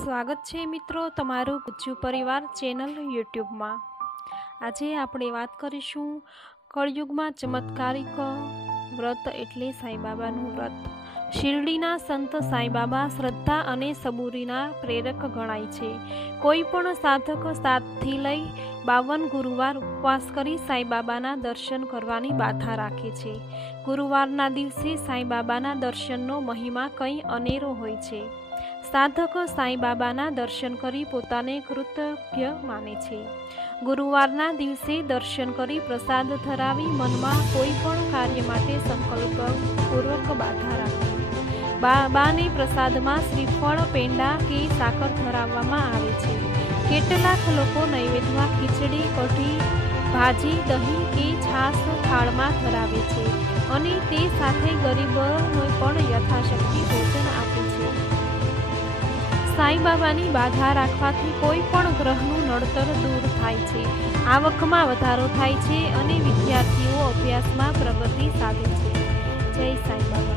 સ્વાગત છે મિત્રો તમારું ગુજ્જુ પરિવાર ચેનલ યુટ્યુબમાં। આજે આપણે વાત કરીશું કળયુગમાં ચમત્કારિક વ્રત એટલે સાંઈબાબાનું વ્રત। શિરડીના સંત સાંઈબાબા શ્રદ્ધા અને સબૂરીના પ્રેરક ગણાય છે। કોઈ પણ સાધક 7 થી લઈ 52 ગુરુવાર ઉપવાસ કરી સાંઈબાબાના દર્શન કરવાની બાધા રાખે છે। ગુરુવારના દિવસે સાંઈબાબાના દર્શનનો મહિમા કંઈ અનેરો હોય છે। સાધક સાંઈબાબાના દર્શન કરી પોતાને કૃતજ્ઞ માને છે। ગુરુવારના દિવસે દર્શન કરી પ્રસાદ ધરાવી મનમાં કોઈ પણ કાર્ય માટે સંકલ્પપૂર્વક બાધા રાખવી। બાબાને પ્રસાદમાં શ્રીફળ, પેંડા કે સાકર ધરાવવામાં આવે છે। કેટલાક લોકો નૈવેદ્યમાં ખીચડી, કઢી, ભાજી, દહીં કે છાશ થાળમાં ધરાવે છે અને તે સાથે ગરીબોને પણ યથાશક્તિ ભોજન આપે છે। સાંઈબાબાની બાધા રાખવાથી કોઈ પણ ગ્રહનું નડતર દૂર થાય છે, આવકમાં વધારો થાય છે અને વિદ્યાર્થીઓ અભ્યાસમાં પ્રગતિ સાધે છે। જય સાંઈબાબા।